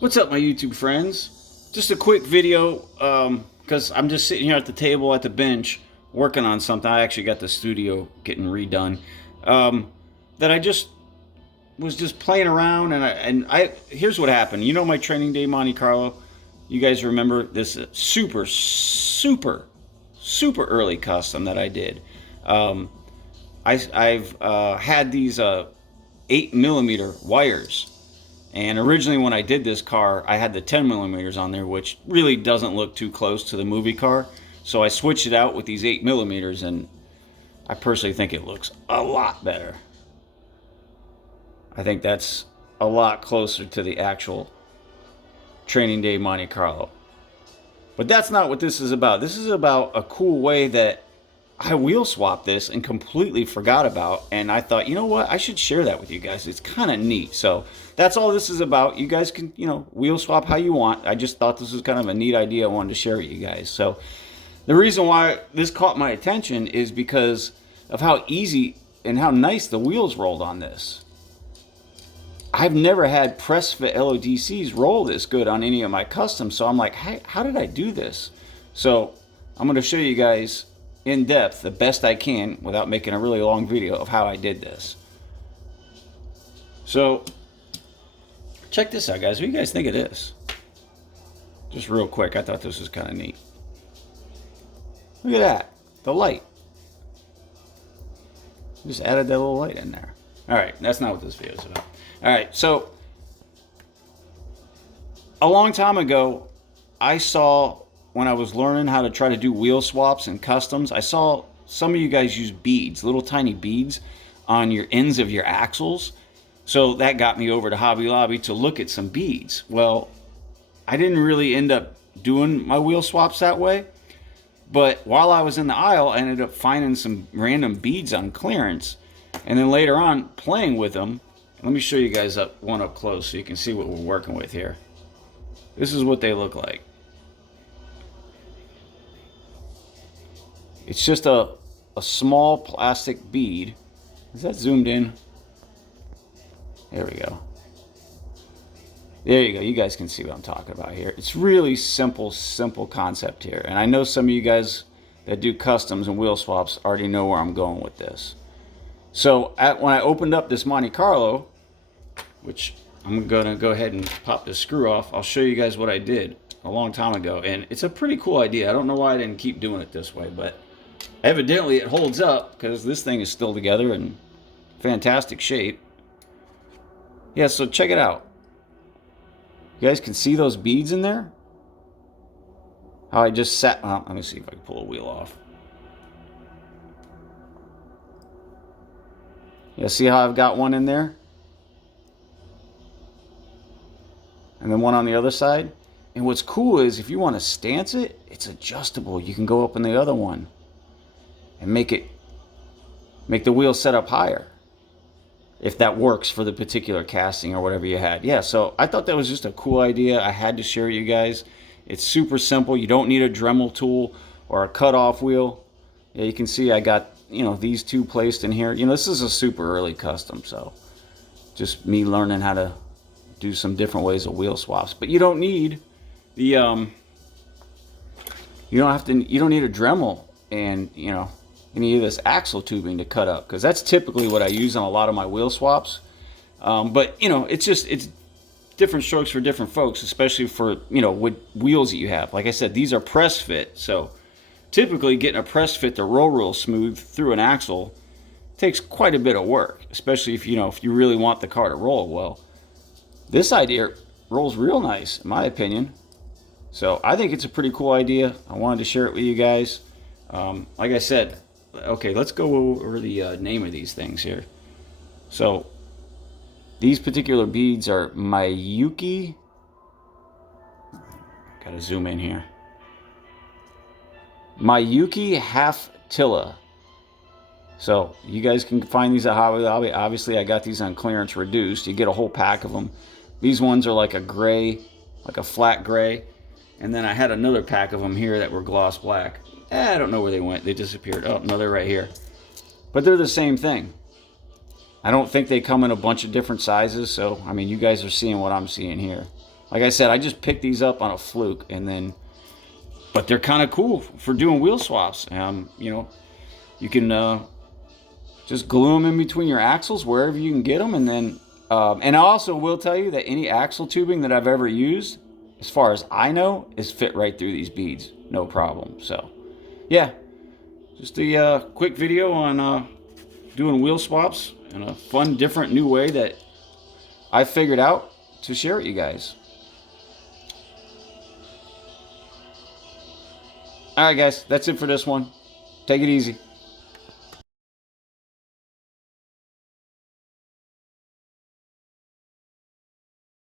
What's up, my YouTube friends? Just a quick video, because I'm just sitting here at the table at the bench working on something. I actually got the studio getting redone. That I just was just playing around, and I here's what happened. You know my training day Monte Carlo. You guys remember this super early custom that I did. Um, I've had these 8 millimeter wires. And originally, when I did this car, I had the 10 millimeters on there, which really doesn't look too close to the movie car. So I switched it out with these 8 millimeters, and I personally think it looks a lot better. I think that's a lot closer to the actual training day Monte Carlo. But that's not what this is about. This is about a cool way that I wheel swapped this and completely forgot about. And I thought, you know what? I should share that with you guys. It's kind of neat. So that's all this is about. You guys can, wheel swap how you want. I just thought this was kind of a neat idea I wanted to share with you guys. So the reason why this caught my attention is because of how easy and how nice the wheels rolled on this. I've never had press fit LODCs roll this good on any of my customs. So I'm like, hey, how did I do this? So I'm going to show you guys in depth the best I can without making a really long video of how I did this. So check this out, guys. What do you guys think of this? Just real quick, I thought this was kind of neat. Look at that, the light. Just added that little light in there. All right, that's not what this video is about. All right, so a long time ago, I saw, when I was learning how to try to do wheel swaps and customs, I saw some of you guys use beads, little tiny beads on your ends of your axles. So that got me over to Hobby Lobby to look at some beads. Well, I didn't really end up doing my wheel swaps that way. But while I was in the aisle, I ended up finding some random beads on clearance. And then later on, playing with them. Let me show you guys one up close so you can see what we're working with here. This is what they look like. It's just a small plastic bead. Is that zoomed in? There we go. There you go. You guys can see what I'm talking about here. It's really simple concept here. And I know some of you guys that do customs and wheel swaps already know where I'm going with this. So when I opened up this Monte Carlo, which I'm going to go ahead and pop this screw off, I'll show you guys what I did a long time ago. And it's a pretty cool idea. I don't know why I didn't keep doing it this way, but evidently it holds up because this thing is still together in fantastic shape. Yeah, so check it out. You guys can see those beads in there? How I just sat... let me see if I can pull a wheel off. Yeah, see how I've got one in there? And then one on the other side. And what's cool is if you want to stance it, it's adjustable. You can go up in the other one and make the wheel set up higher, if that works for the particular casting or whatever you had. Yeah, so I thought that was just a cool idea. I had to share with you guys. It's super simple. You don't need a Dremel tool or a cutoff wheel. Yeah, you can see I got, these two placed in here. This is a super early custom, so just me learning how to do some different ways of wheel swaps. But you don't need the you don't need a Dremel and any of this axle tubing to cut up, because that's typically what I use on a lot of my wheel swaps. But it's different strokes for different folks, especially for what wheels that you have. Like I said, these are press fit, so typically getting a press fit to roll real smooth through an axle takes quite a bit of work, especially if you really want the car to roll well. This idea rolls real nice, in my opinion. So I think it's a pretty cool idea. I wanted to share it with you guys. Like I said, okay, let's go over the name of these things here. So these particular beads are Miyuki. Gotta zoom in here. Miyuki half Tilla. So you guys can find these at Hobby Lobby. Obviously, I got these on clearance reduced. You get a whole pack of them. These ones are like a gray, like a flat gray. And then I had another pack of them here that were gloss black. I don't know where they went. They disappeared. Oh, no, they're right here. But they're the same thing. I don't think they come in a bunch of different sizes. So, I mean, you guys are seeing what I'm seeing here. Like I said, I just picked these up on a fluke, and then, but they're kind of cool for doing wheel swaps. You know, you can just glue them in between your axles wherever you can get them, and then, and I also will tell you that any axle tubing that I've ever used, as far as I know, is fit right through these beads, no problem. So, yeah, just a quick video on doing wheel swaps in a fun, different, new way that I figured out to share with you guys. All right, guys, that's it for this one. Take it easy.